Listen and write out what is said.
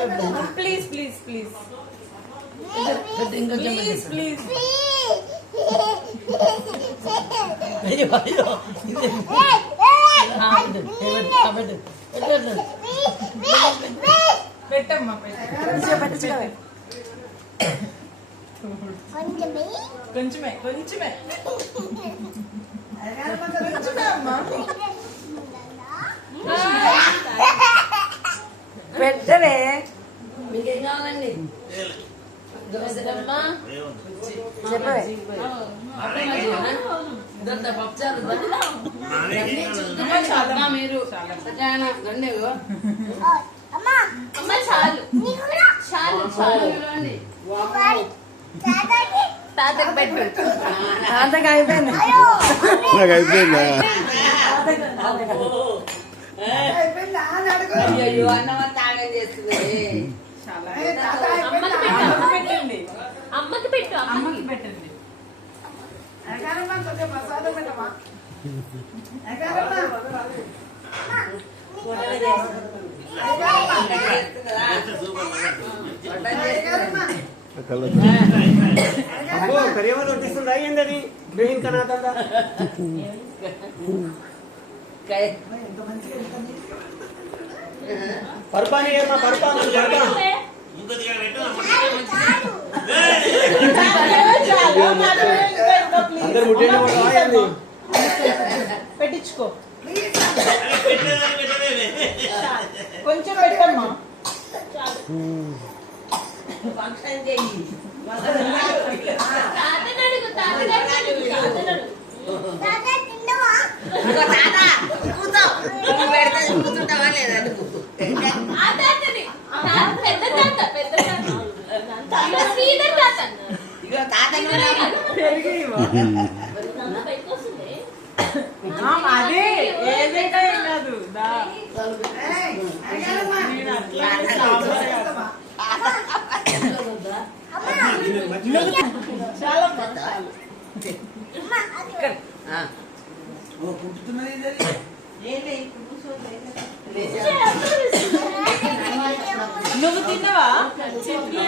please please please please please పెట్టమ్మా కొంచెమే కొంచెమే అమ్మా పెట్టవే మీకేం కావాలండి చెప్పవే పప్పుచారు మీరు అమ్మ చాలు చాలు చాలు తాతకి పెట్టు తాతకి అయిపోయింది నాకు అయిపోయిందా అయ్యో అన్నమా తాగం చేస్తుంది పెట్టండి అమ్మకి పెట్టు అమ్మకి పెట్టండి కరియామలు వడ్డిస్తుందా ఏంటది బెయిన్ కనాతందా పర్పాని ఏమా పర్పాని అందరు ముట్టేయండి పెట్టించుకో కొంచెం పెట్టమ్మా ఫంక్షన్ చెయ్యి కూర్చుంటావా లేదా అదే ఏదైనా కాదు చాలా నువ్వు తిన్నవా చెట్లు